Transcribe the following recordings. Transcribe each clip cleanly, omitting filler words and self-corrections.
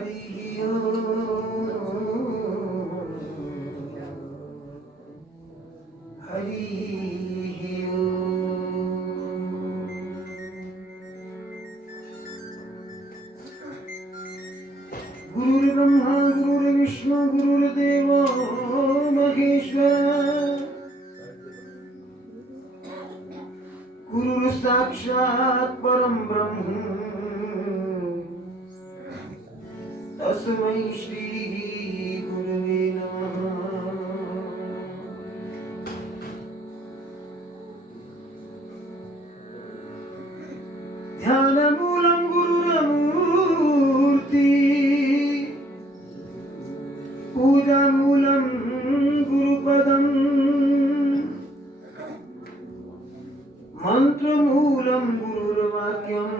हरि ओम हरि गुरुर्ब्रह्मा गुरुर्विष्णु गुरुर्देवो महेश्वर गुरुर् साक्षात् परं ब्रह्म तस्मै श्री गुरुवे नमः। ध्यानमूलं गुरुरमूर्ति पूजामूलं गुरुपदम् मंत्रमूलं गुरुर्वाक्यम्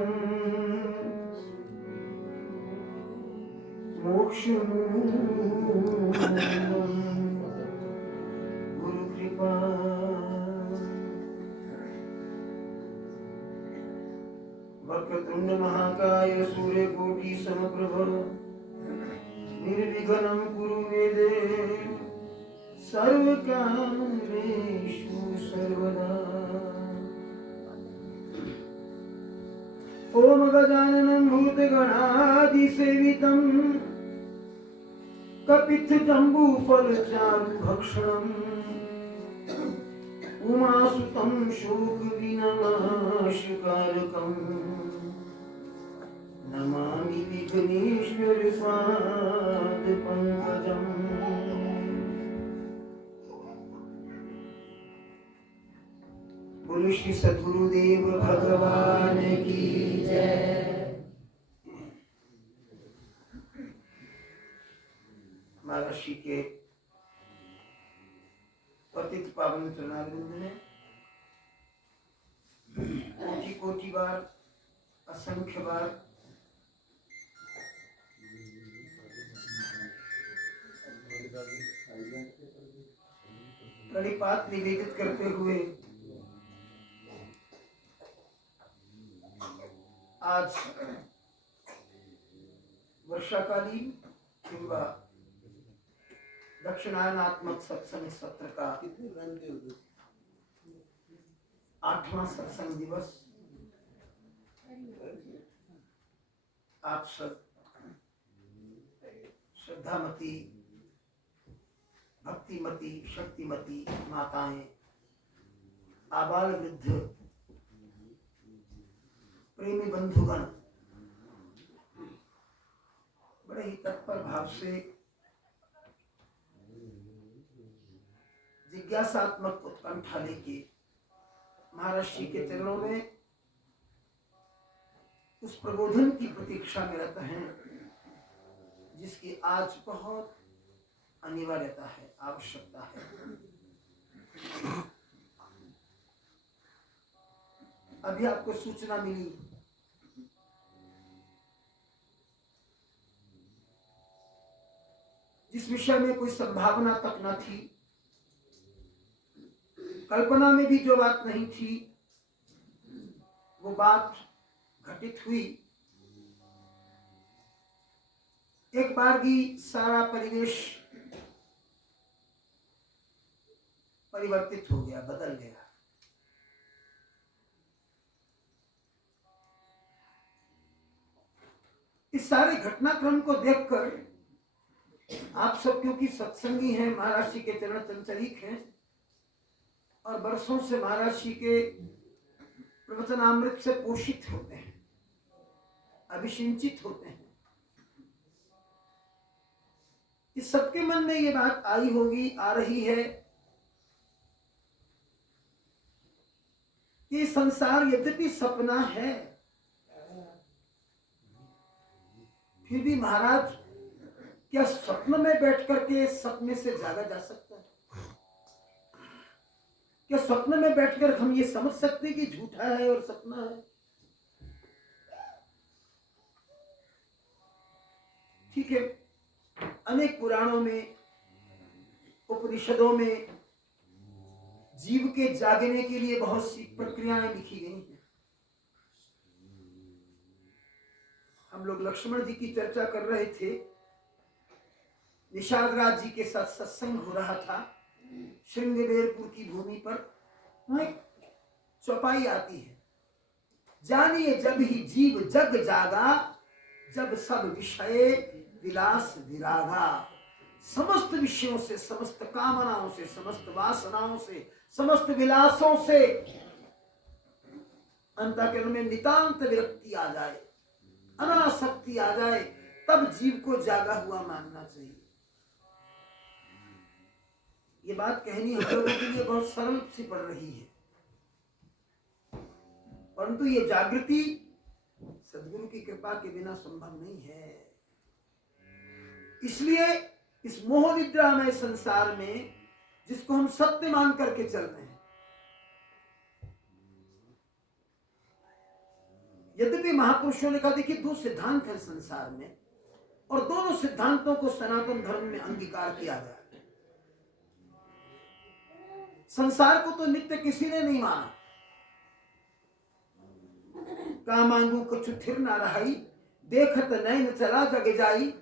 मोक्षमूलं गुरुकृपा। वक्रतुंड महाकाय सूर्यकोटि समप्रभ निर्विघ्नं कुरु मे देव सर्वकार्येषु सर्वदा। ओम गजाननं भूतगणादिसेवितं कपित्थजम्बूफलचारुभक्षणम् उमासुतं शोकविनाशकारकम् नमामि विघ्नेश्वरपादपङ्कजम्। बोलो श्री सद्गुरुदेव भगवान की जय। महर्षि के पतित पावन चरणारविंद में कोटि कोटि बार असंख्य बार प्रणिपात निवेदित करते हुए आज वर्षाकालीन किंवा दक्षिणायनात्मक सत्संग सत्र का 8वां सत्संग दिवस आप सब श्रद्धामती भक्तिमती शक्तिमती माताएं आबाल वृद्ध प्रेमी बंधुगण बड़े ही तत्पर भाव से जिज्ञासात्मक उत्कंठा लेके महर्षि के चरणों में उस प्रबोधन की प्रतीक्षा में रहते हैं जिसकी आज बहुत अनिवार्यता है, आवश्यकता है। अभी आपको सूचना मिली जिस विषय में कोई संभावना तक न थी, कल्पना में भी जो बात नहीं थी, वो बात घटित हुई। एक बार भी सारा परिवेश परिवर्तित हो गया, बदल गया। इस सारे घटनाक्रम को देखकर आप सब क्योंकि सत्संगी हैं, महर्षि के चरण चंचलिक हैं और वर्षों से महर्षि के प्रवचनामृत से पोषित होते हैं, अभिसिंचित होते हैं। इस सबके मन में ये बात आई होगी, आ रही है कि संसार यद्यपि सपना है, फिर भी महाराज क्या स्वप्न में बैठ करके सपने से जागा जा सकता है? क्या स्वप्न में बैठकर हम ये समझ सकते हैं कि झूठा है और सपना है? ठीक है, अनेक पुराणों में, उपनिषदों में जीव के जागने के लिए बहुत सी प्रक्रियाएं लिखी गई हैं। हम लोग लक्ष्मण जी की चर्चा कर रहे थे। निषाद राज जी के साथ सत्संग हो रहा था श्रृंगबेरपुर की भूमि पर। वहां एक चौपाई आती है, जानिए जब ही जीव जग जागा, जब सब विषय विलास विरागा। समस्त विषयों से, समस्त कामनाओं से, समस्त वासनाओं से, समस्त विलासों से अंतःकरण में नितांत विरक्ति आ जाए, अनासक्ति आ जाए, तब जीव को जागा हुआ मानना चाहिए। ये बात कहनी हम लोगों के लिए बहुत सरल सी पड़ रही है, परंतु ये जागृति सदगुरु की कृपा के बिना संभव नहीं है। इसलिए इस मोह निद्रा में संसार में जिसको हम सत्य मान करके चल रहे हैं, यद्यपि महापुरुषों ने कहा देखिए दो सिद्धांत है संसार में, और दोनों सिद्धांतों को सनातन धर्म में अंगीकार किया गया। संसार को तो नित्य किसी ने नहीं माना। का मांगू कुछ थिर ना रही, देखत नैन चला जग जाई।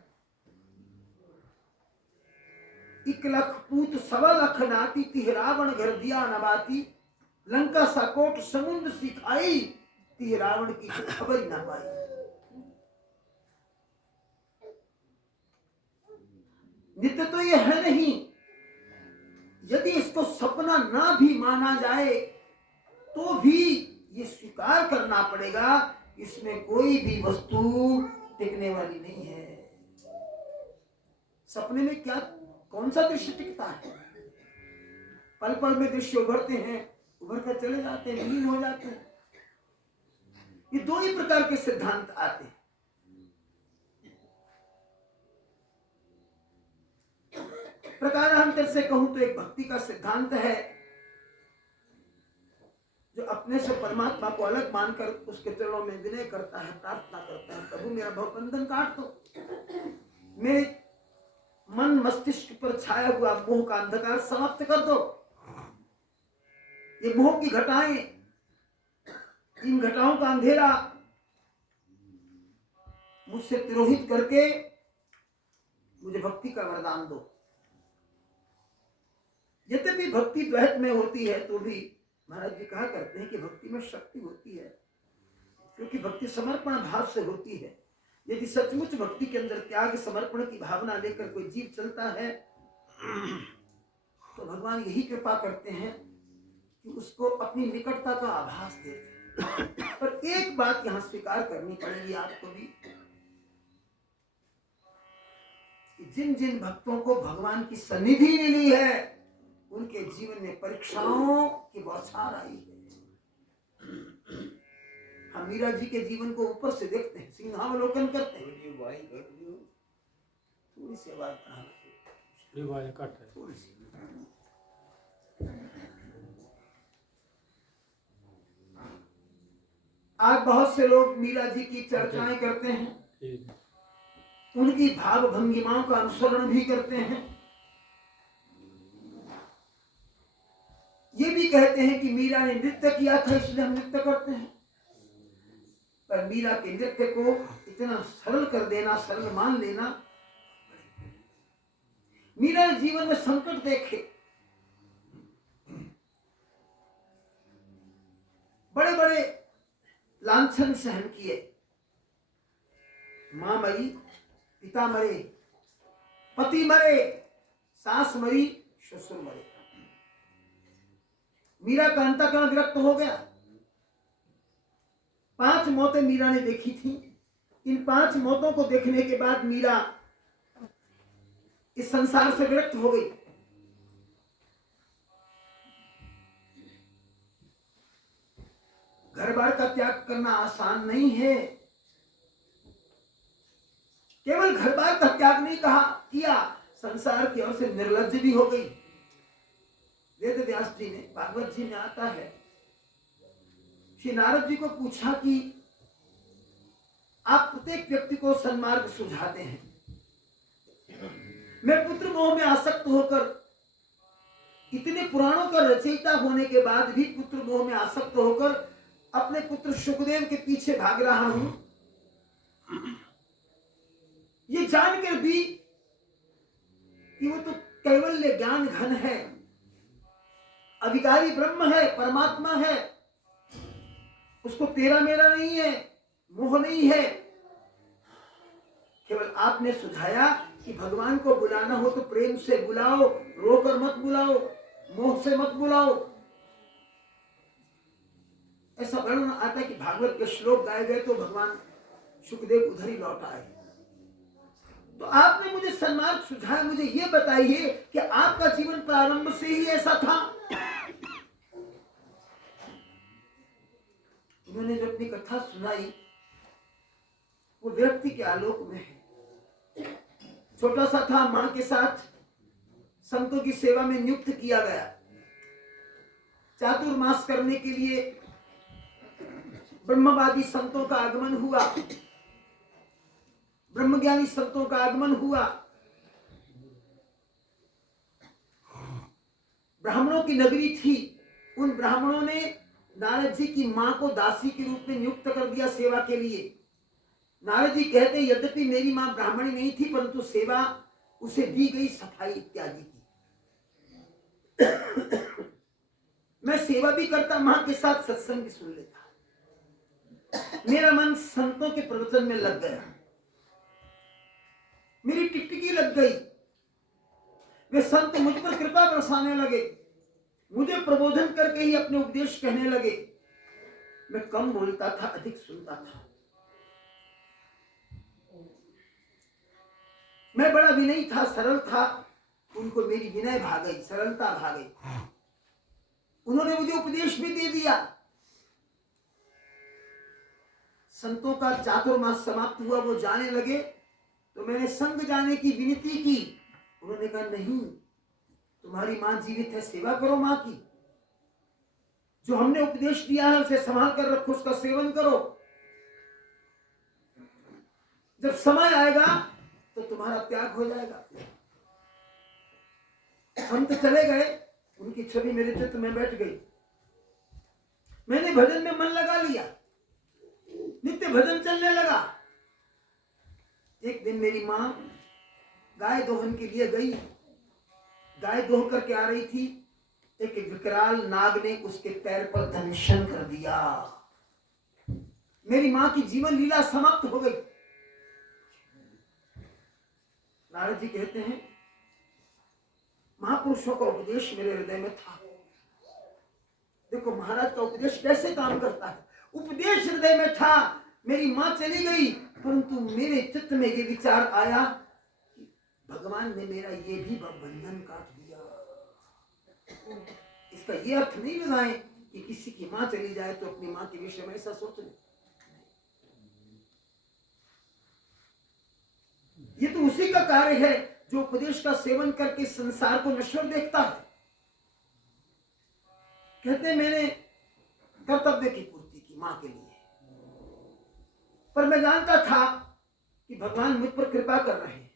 1 लख पूत 1.25 लख नाती, तिह रावण घर दिया नबाती। लंका साकोट समुद्र सिखाई, तिह रावण की खबर ही ना पाई। नित्य तो ये है नहीं। यदि इसको सपना ना भी माना जाए तो भी ये स्वीकार करना पड़ेगा, इसमें कोई भी वस्तु टिकने वाली नहीं है। सपने में क्या, कौन सा दृश्य टिकता है? पल पल में दृश्य उभरते हैं, उभर कर चले जाते हैं, विलीन हो जाते हैं। ये दो ही प्रकार के सिद्धांत आते हैं। प्रकारांतर से कहूं तो एक भक्ति का सिद्धांत है, जो अपने से परमात्मा को अलग मानकर उसके चरणों में विनय करता है, प्रार्थना करता है, प्रभु मेरा भवबंधन काट दो, मेरे मन मस्तिष्क पर छाया हुआ मोह का अंधकार समाप्त कर दो। ये मोह की घटाएं, इन घटाओं का अंधेरा मुझसे तिरोहित करके मुझे भक्ति का वरदान दो। यद्यपि भक्ति द्वैत में होती है तो भी महाराज जी कहा करते हैं कि भक्ति में शक्ति होती है, क्योंकि भक्ति समर्पण भाव से होती है। यदि सचमुच भक्ति के अंदर त्याग समर्पण की भावना लेकर कोई जीव चलता है तो भगवान यही कृपा करते हैं कि उसको अपनी निकटता का आभास देते हैं। पर एक बात यहां स्वीकार करनी पड़ेगी आपको भी, कि जिन जिन भक्तों को भगवान की सन्निधि मिली है उनके जीवन में परीक्षाओं की बौछार आई है। हम मीरा जी के जीवन को ऊपर से देखते हैं, सिंहावलोकन करते हैं। थोड़ी सी आवाज कट है, थोड़ी सी। आज बहुत से लोग मीरा जी की चर्चाएं करते हैं, उनकी भाव भंगिमाओं का अनुसरण भी करते हैं। ये भी कहते हैं कि मीरा ने नृत्य किया था इसलिए हम नृत्य करते हैं। पर मीरा के नृत्य को इतना सरल कर देना, सरल मान लेना। मीरा ने जीवन में संकट देखे, बड़े बड़े लांछन सहन किए। मां मरी, पिता मरे, पति मरे, सास मरी, ससुर मरे। मीरा का अंतःकरण विरक्त हो गया। 5 मौतें मीरा ने देखी थी। इन 5 मौतों को देखने के बाद मीरा इस संसार से विरक्त हो गई। घर बार का त्याग करना आसान नहीं है। केवल घर बार का त्याग नहीं किया, संसार की ओर से निर्लज्ज भी हो गई। वेद व्यास जी ने, भागवत जी में आता है, श्री नारद जी को पूछा कि आप प्रत्येक व्यक्ति को सन्मार्ग सुझाते हैं, मैं पुत्र मोह में आसक्त होकर, इतने पुराणों का रचयिता होने के बाद भी पुत्र मोह में आसक्त होकर अपने पुत्र सुखदेव के पीछे भाग रहा हूं, ये जानकर भी कि वो तो कैवल्य ज्ञान घन है, अधिकारी ब्रह्म है, परमात्मा है, उसको तेरा मेरा नहीं है, मोह नहीं है। केवल आपने सुझाया कि भगवान को बुलाना हो तो प्रेम से बुलाओ, रोकर मत बुलाओ, मोह से मत बुलाओ। ऐसा वर्णन आता है कि भागवत के श्लोक गाए गए तो भगवान सुखदेव उधर ही लौट आए। तो आपने मुझे सन्मार्ग सुझाया, मुझे ये बताइए कि आपका जीवन प्रारंभ से ही ऐसा था? उन्होंने जो अपनी कथा सुनाई वो व्यक्ति के आलोक में है। छोटा सा था, मां के साथ संतों की सेवा में नियुक्त किया गया। चातुर्मास करने के लिए ब्रह्मवादी संतों का आगमन हुआ, ब्रह्मज्ञानी संतों का आगमन हुआ। ब्राह्मणों की नगरी थी। उन ब्राह्मणों ने नारद जी की मां को दासी के रूप में नियुक्त कर दिया सेवा के लिए। नारद जी कहते यद्यपि मेरी मां ब्राह्मणी नहीं थी परंतु सेवा उसे दी गई, सफाई इत्यादि की। मैं सेवा भी करता, मां के साथ सत्संग भी सुन लेता। मेरा मन संतों के प्रवचन में लग गया, मेरी टिकटिकी लग गई। वे संत मुझ पर कृपा बरसाने लगे, मुझे प्रबोधन करके ही अपने उपदेश कहने लगे। मैं कम बोलता था, अधिक सुनता था। मैं बड़ा विनयी था, सरल था, उनको मेरी विनय भा गई, सरलता भा गई। उन्होंने मुझे उपदेश भी दे दिया। संतों का चातुर्मास समाप्त हुआ, वो जाने लगे तो मैंने संग जाने की विनती की। उन्होंने कहा नहीं, तुम्हारी मां जीवित है, सेवा करो मां की। जो हमने उपदेश दिया है उसे संभाल कर रखो, उसका सेवन करो। जब समय आएगा तो तुम्हारा त्याग हो जाएगा। संत चले गए, उनकी छवि मेरे चित्त में बैठ गई। मैंने भजन में मन लगा लिया, नित्य भजन चलने लगा। एक दिन मेरी मां गाय दोहन के लिए गई, गाय दोह करके आ रही थी। एक विकराल नाग ने उसके पैर पर दंशन कर दिया। मेरी मां की जीवन लीला समाप्त हो गई। नारद जी कहते हैं महापुरुषों का उपदेश मेरे हृदय में था। देखो महाराज का उपदेश कैसे काम करता है। उपदेश हृदय में था, मेरी मां चली गई परंतु मेरे चित्त में ये विचार आया कि भगवान ने मेरा ये भी बंधन काट दिया। इसका ये अर्थ नहीं लगाएं कि किसी की मां चली जाए तो अपनी मां के विषय में ऐसा सोच ले। ये तो उसी का कार्य है जो उपदेश का सेवन करके संसार को नश्वर देखता है। कहते मैंने कर्तव्य की पूर्ति की मां के लिए, पर मैं जानता था कि भगवान मुझ पर कृपा कर रहे हैं।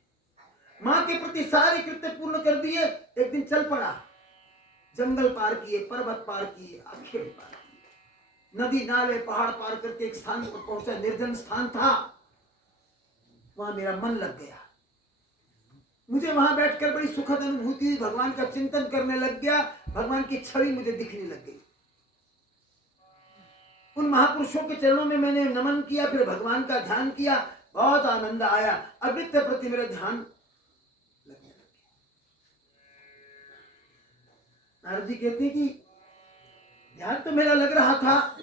मां के प्रति सारे कृत्य पूर्ण कर दिए। एक दिन चल पड़ा, जंगल पार किए, पर्वत पार किए, अखेड़ पार किए, नदी नाले पहाड़ पार करके एक स्थान पर पहुंचा। निर्जन स्थान था, वहां मेरा मन लग गया। मुझे वहां बैठकर बड़ी सुखद अनुभूति हुई, भगवान का चिंतन करने लग गया। भगवान की छवि मुझे दिखने लग गई। उन महापुरुषों के चरणों में मैंने नमन किया, फिर भगवान का ध्यान किया, बहुत आनंद आया। अद्वितीय प्रति मेरा ध्यान लगने लग गया। नारद जी कहते हैं कि ध्यान तो मेरा लग रहा था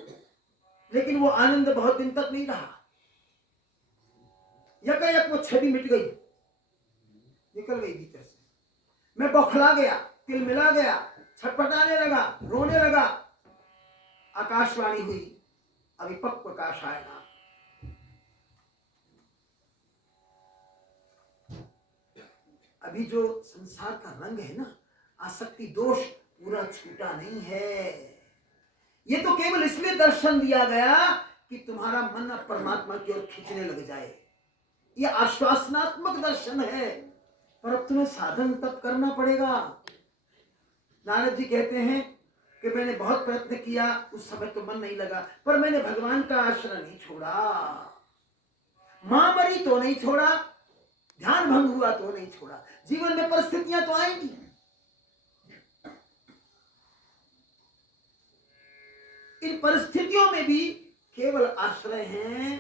लेकिन वो आनंद बहुत दिन तक नहीं रहा। यकायक वो छवि मिट गई, निकल गई भीतर से। मैं बौखला गया, तिलमिला गया, छटपटाने लगा, रोने लगा। आकाशवाणी हुई, अभी पक प्रकाश आएगा। अभी जो संसार का रंग है ना, आसक्ति दोष पूरा छूटा नहीं है। ये तो केवल इसलिए दर्शन दिया गया कि तुम्हारा मन अब परमात्मा की ओर खींचने लग जाए। ये आश्वासनात्मक दर्शन है, पर अब तुम्हें साधन तब करना पड़ेगा। नारद जी कहते हैं कि मैंने बहुत प्रयत्न किया, उस समय तो मन नहीं लगा, पर मैंने भगवान का आश्रय नहीं छोड़ा। मां मरी तो नहीं छोड़ा, ध्यान भंग हुआ तो नहीं छोड़ा। जीवन में परिस्थितियां तो आएंगी, इन परिस्थितियों में भी केवल आश्रय हैं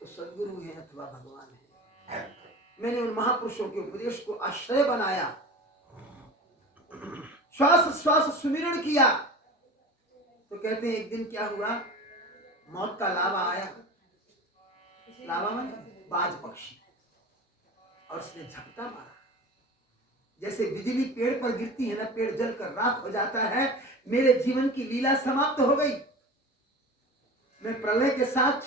तो सदगुरु हैं अथवा भगवान है। मैंने उन महापुरुषों के उपदेश को आश्रय बनाया, श्वास श्वास सुमिरन किया, तो कहते हैं एक दिन क्या हुआ, मौत का लावा आया, लावा माने बाज पक्षी, और उसने झपटा मारा। जैसे बिजली पेड़ पर गिरती है ना, पेड़ जलकर राख हो जाता है, मेरे जीवन की लीला समाप्त हो गई। मैं प्रलय के साथ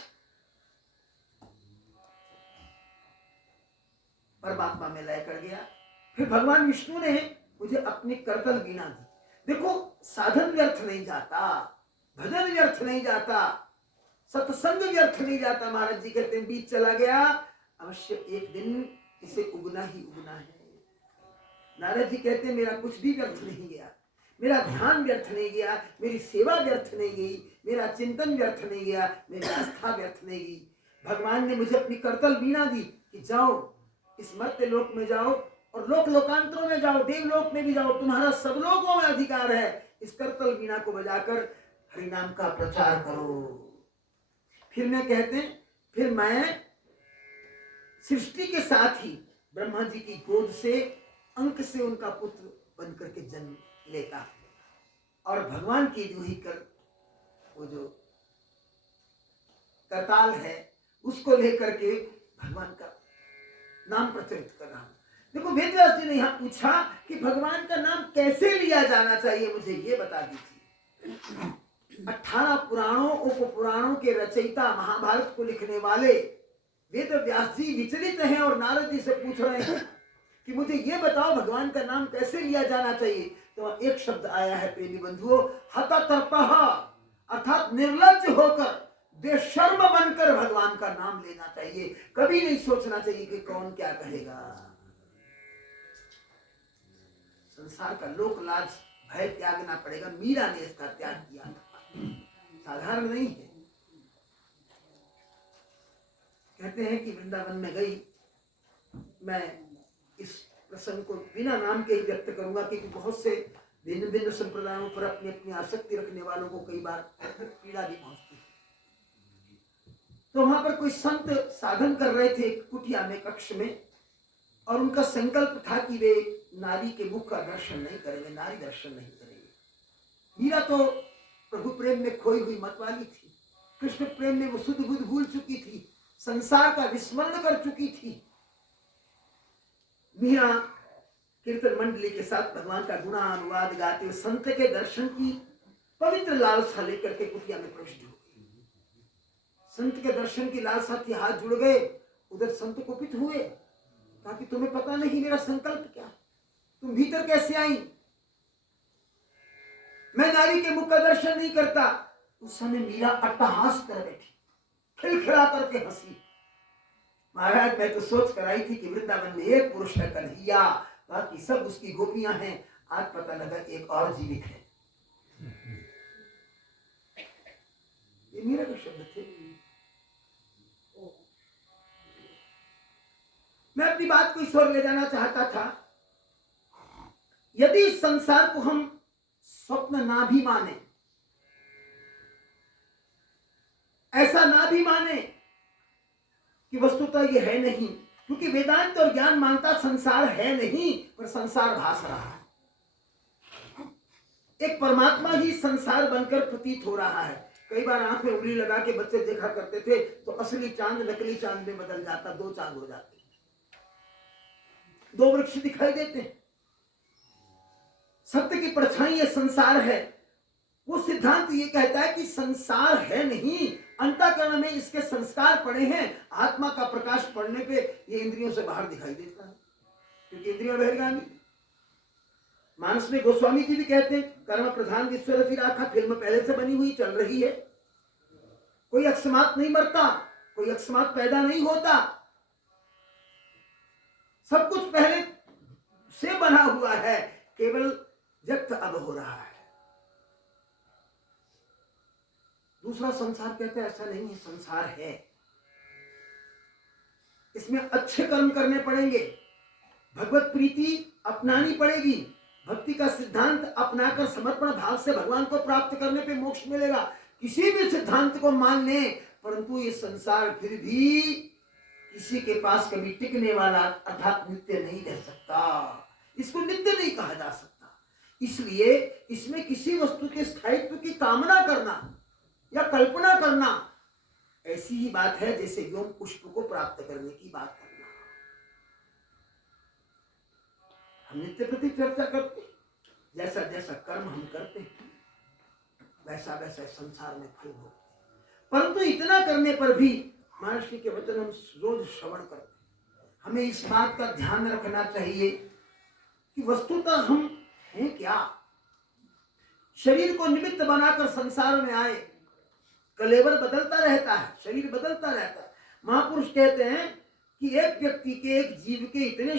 परमात्मा में लय कर गया। फिर भगवान विष्णु ने मुझे अपनी करतल वीणा दी। देखो, साधन व्यर्थ नहीं जाता, भजन व्यर्थ नहीं जाता, सत्संग व्यर्थ नहीं जाता। महाराज जी कहते हैं बीत चला गया, अवश्य एक दिन इसे उगना ही उगना है। नारद जी कहते हैं मेरा कुछ भी व्यर्थ नहीं गया, मेरा ध्यान व्यर्थ नहीं गया, मेरी सेवा व्यर्थ नहीं गई, मेरा चिंतन व्यर्थ नहीं गया, मेरी आस्था व्यर्थ नहीं गई। भगवान ने मुझे अपनी करतल वीणा दी कि जाओ इस मर्त्य लोक में जाओ और लोक लोकांतरों में जाओ, देवलोक में भी जाओ, तुम्हारा सब लोगों में अधिकार है। इस करतल वीणा को बजाकर हरिनाम का प्रचार करो। फिर मैं कहते हैं, फिर मैं सृष्टि के साथ ही ब्रह्मा जी की गोद से अंक से उनका पुत्र बनकर के जन्म लेता और भगवान की जो ही कर वो जो करताल है उसको लेकर के भगवान का नाम प्रचलित कर रहा हूं। देखो, वेदव्यास जी ने यहां पूछा कि भगवान का नाम कैसे लिया जाना चाहिए, मुझे ये बता दीजिए। 18 पुराणों उपपुराणों के रचयिता, महाभारत को लिखने वाले वेदव्यास जी विचलित हैं और नारद जी से पूछ रहे हैं कि मुझे ये बताओ भगवान का नाम कैसे लिया जाना चाहिए। तो एक शब्द आया है प्रेमी बंधुओं, हततर्पः, अर्थात निर्लज्ज होकर, बेशर्म बनकर भगवान का नाम लेना चाहिए। कभी नहीं सोचना चाहिए कि कौन क्या कहेगा। संसार का लोक लाज भय त्यागना पड़ेगा। मीरा ने इसका त्याग किया था, साधारण नहीं है। कहते हैं कि वृंदावन में गई, मैं इस प्रसंग को बिना नाम के ही व्यक्त करूंगा क्योंकि बहुत से भिन्न भिन्न संप्रदायों पर अपनी अपनी आसक्ति रखने वालों को कई बार पीड़ा भी पहुंचती है। तो वहां पर कोई संत साधन कर रहे थे एक कुटिया में, कक्ष में, और उनका संकल्प था कि वे नारी के मुख का दर्शन नहीं करेंगे, नारी दर्शन नहीं करेंगे। मीरा तो प्रभु प्रेम में खोई हुई मतवाली थी, कृष्ण प्रेम में वो सुध बुध भूल चुकी थी, संसार का विस्मरण कर चुकी थी। मीरा कीर्तन मंडली के साथ भगवान का गुणानुवाद गाते हुए संत के दर्शन की पवित्र लालसा लेकर के कुटिया में प्रविष्ट हो गई। संत के दर्शन की लालसा थी, हाथ जुड़ गए। उधर संत कुपित हुए, ताकि तुम्हें पता नहीं मेरा संकल्प क्या, तुम भीतर कैसे आई, मैं नारी के मुख का दर्शन नहीं करता। उस समय मीरा अट्टहास कर बैठी, खिलखिला करके हंसी। महाराज, मैं तो सोच कर आई थी कि वृंदावन में एक पुरुष है कन्हैया, बाकी सब उसकी गोपियां हैं। आज पता लगा एक और जीवित है। ये मीरा के शब्द थे। मैं अपनी बात को इस ओर ले जाना चाहता था। यदि इस संसार को हम स्वप्न ना भी माने, ऐसा ना भी माने कि वस्तुतः ये है नहीं, क्योंकि वेदांत और ज्ञान मानता संसार है नहीं, पर संसार भास रहा है। एक परमात्मा ही संसार बनकर प्रतीत हो रहा है। कई बार आंख में उंगली लगा के बच्चे देखा करते थे तो असली चांद नकली चांद में बदल जाता, दो चांद हो जाते, दो वृक्ष दिखाई देते हैं। सत्य की परछाई ये संसार है। वो सिद्धांत ये कहता है कि संसार है नहीं, अंतःकरण में इसके संस्कार पड़े हैं। आत्मा का प्रकाश पड़ने पे ये इंद्रियों से बाहर दिखाई देता है, क्योंकि इंद्रियां बहिर्गामी। मानस में गोस्वामी जी भी कहते हैं, कर्म प्रधान विश्व राखा, फिल्म पहले से बनी हुई चल रही है, कोई अकस्मात नहीं मरता, कोई अकस्मात पैदा नहीं होता, सब कुछ पहले से बना हुआ है, केवल व्यक्त अब हो रहा है। दूसरा संसार कहते हैं ऐसा नहीं है, संसार है। इसमें अच्छे कर्म करने पड़ेंगे, भगवत प्रीति अपनानी पड़ेगी, भक्ति का सिद्धांत अपनाकर समर्पण भाव से भगवान को प्राप्त करने पे मोक्ष मिलेगा। किसी भी सिद्धांत को मान लें, परंतु ये संसार फिर भी किसी के पास कभी टिकने वाला अर्थात नित्य नहीं रह सकता। इसको नित्य नहीं कहा जा सकता। इसलिए इसमें किसी वस्तु के स्थायित्व की कामना करना या कल्पना करना ऐसी ही बात है जैसे व्योम पुष्प को प्राप्त करने की बात करना। हम नित्य प्रति चर्चा करते हैं, जैसा जैसा कर्म हम करते हैं वैसा वैसा संसार में फल भोगते हैं। परंतु इतना करने पर भी महर्षि के वचन हम रोज श्रवण करते हैं। हमें इस बात का ध्यान रखना चाहिए कि वस्तुतः हम हैं क्या। शरीर को निमित्त बनाकर संसार में आए, कलेवर बदलता रहता है, शरीर बदलता रहता है। महापुरुष कहते हैं कि एक व्यक्ति के, एक जीव के इतने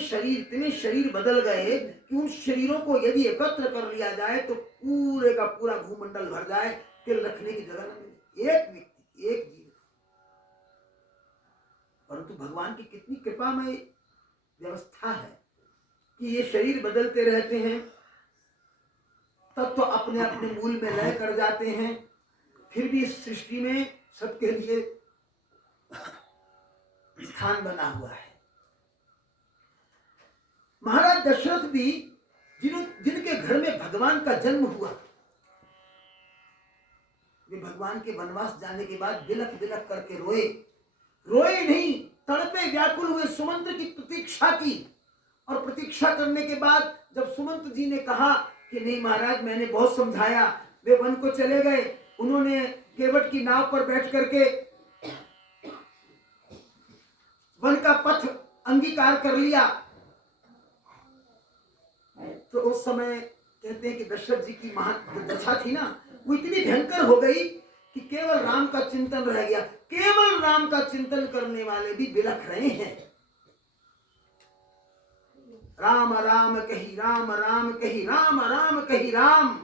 शरीर बदल गए कि उन शरीरों को यदि एकत्र कर लिया जाए तो पूरे का पूरा भूमंडल भर जाए, तिल रखने की जगह न मिले। एक व्यक्ति, एक जीव। परंतु भगवान की कितनी कृपामय व्यवस्था है कि ये शरीर बदलते रहते हैं, तब तो अपने अपने मूल में लय कर जाते हैं, फिर भी इस सृष्टि में सबके लिए स्थान बना हुआ है। महाराज दशरथ भी जिनके घर में भगवान का जन्म हुआ, वे भगवान के वनवास जाने के बाद बिलख बिलख करके रोए नहीं, तड़पे, व्याकुल हुए, सुमंत्र की प्रतीक्षा की। और प्रतीक्षा करने के बाद जब सुमंत्र जी ने कहा कि नहीं महाराज मैंने बहुत समझाया, वे वन को चले गए। उन्होंने केवट की नाव पर बैठ करके वन का पथ अंगीकार कर लिया। तो उस समय कहते हैं कि दशरथ जी की दशा थी ना, वो इतनी भयंकर हो गई कि केवल राम का चिंतन रह गया। केवल राम का चिंतन करने वाले भी बिलख रहे हैं। राम राम कही राम, राम कही राम, राम कही राम,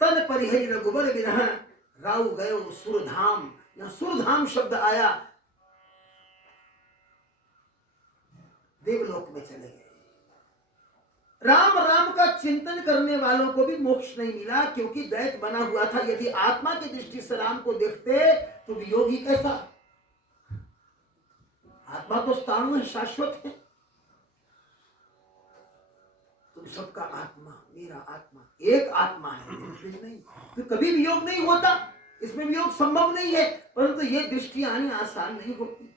तन परिहरि रघुबर बिरह, राउ गयो सुरधाम। यहां सुरधाम शब्द आया, देवलोक में चले गए। राम राम का चिंतन करने वालों को भी मोक्ष नहीं मिला, क्योंकि दैत बना हुआ था। यदि आत्मा की दृष्टि से राम को देखते तो वियोग ही कैसा। आत्मा तो स्थाणु है, शाश्वत है। तुम सबका आत्मा, मेरा आत्मा एक आत्मा है, नहीं तो कभी वियोग नहीं होता। इसमें वियोग संभव नहीं है। परंतु ये दृष्टि आनी आसान नहीं होती।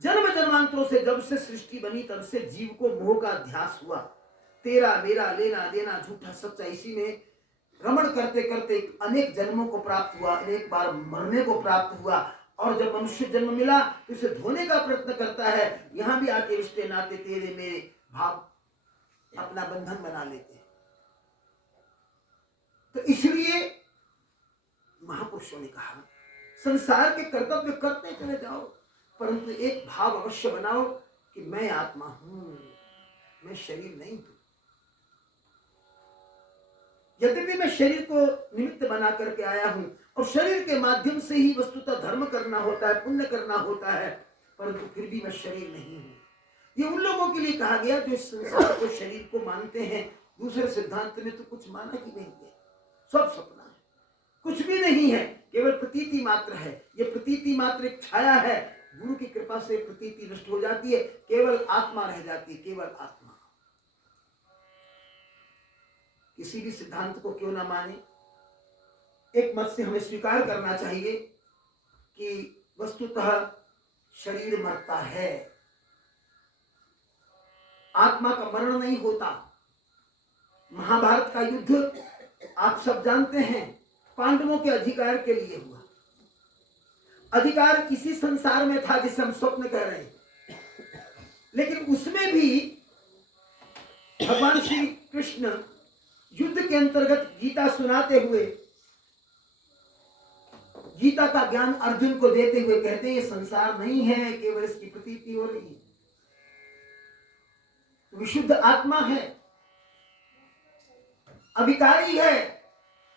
जन्म जन्मांतरों से जब से सृष्टि बनी तब से जीव को मोह का अध्यास हुआ। तेरा मेरा, लेना देना, झूठा सच्चा, इसी में रमण करते करते अनेक जन्मों को प्राप्त हुआ, अनेक बार मरने को प्राप्त हुआ। और जब मनुष्य जन्म मिला तो इसे धोने का प्रयत्न करता है। यहां भी आके रिश्ते नाते, तेरे मेरे भाव अपना बंधन बना लेते हैं। तो इसलिए महापुरुषों ने कहा संसार के कर्तव्य करते चले जाओ, परंतु एक भाव अवश्य बनाओ कि मैं आत्मा हूं, मैं शरीर नहीं हूं। यद्यपि मैं शरीर को निमित्त बना करके आया हूं और शरीर के माध्यम से ही वस्तुतः धर्म करना होता है, पुण्य करना होता है, परंतु फिर भी मैं शरीर नहीं हूं। ये उन लोगों के लिए कहा गया जो इस संसार को, शरीर को मानते हैं। दूसरे सिद्धांत में तो कुछ माना ही नहीं है, सब सपना है, कुछ भी नहीं है, केवल प्रतीति मात्र है। ये प्रतीति मात्र एक छाया है। गुरु की कृपा से प्रतीति नष्ट हो जाती है, केवल आत्मा रह जाती है, केवल आत्मा। किसी भी सिद्धांत को क्यों ना माने, एक मत से हमें स्वीकार करना चाहिए कि वस्तुतः शरीर मरता है, आत्मा का मरण नहीं होता। महाभारत का युद्ध आप सब जानते हैं, पांडवों के अधिकार के लिए हुआ। अधिकार इसी संसार में था जिसे हम स्वप्न कह रहे हैं, लेकिन उसमें भी भगवान श्री कृष्ण युद्ध के अंतर्गत गीता सुनाते हुए, गीता का ज्ञान अर्जुन को देते हुए कहते हैं ये संसार नहीं है, केवल इसकी प्रतीति हो रही है। विशुद्ध आत्मा है, अविकारी है,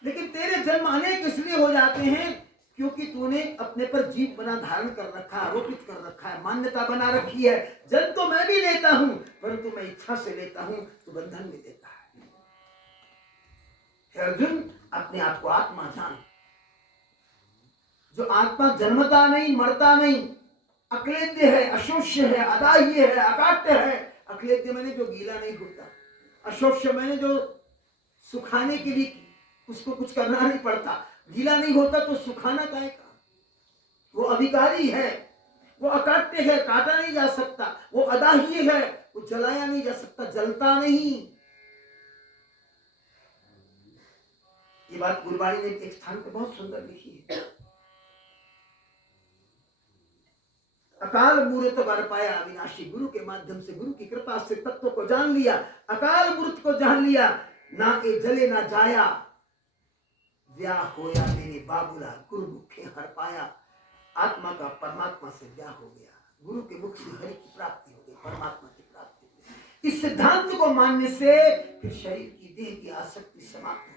लेकिन तेरे जन्म अनेक इसलिए हो जाते हैं क्योंकि तूने अपने पर जीव बना धारण कर रखा, आरोपित कर रखा है, मान्यता बना रखी है। जन्म तो मैं भी लेता हूं, परंतु मैं इच्छा से लेता हूं, तो बंधन में देता है। हे अर्जुन, अपने आप को आत्मा जान। जो आत्मा जन्मता नहीं, मरता नहीं, अक्लेद्य है, अशोष्य है, अदाह्य है, अकाट्य है। अक्लेद्य मैंने जो गीला नहीं होता, अशोष्य मैंने जो सुखाने के लिए उसको कुछ करना नहीं पड़ता, गीला नहीं होता तो सुखाना काहे का। वो अभिकारी है, वो अकाट्य है, काटा नहीं जा सकता, वो अदाह्य है, वो जलाया नहीं जा सकता, जलता नहीं। ये बात गुरबाणी ने एक स्थान पर बहुत सुंदर लिखी है। अकाल मूर्त वर पाया अविनाशी, गुरु के माध्यम से, गुरु की कृपा से तत्व को जान लिया, अकाल मूर्त को जान लिया, ना ए जले ना जाया, व्याह होया मेरे बाबूला, गुरु मुखे हर पाया। आत्मा का परमात्मा से व्याह हो गया, गुरु के मुख से हरि की प्राप्ति हो गई, परमात्मा की प्राप्ति हो गई। इस सिद्धांत को मानने से फिर शरीर की, देह की आसक्ति समाप्त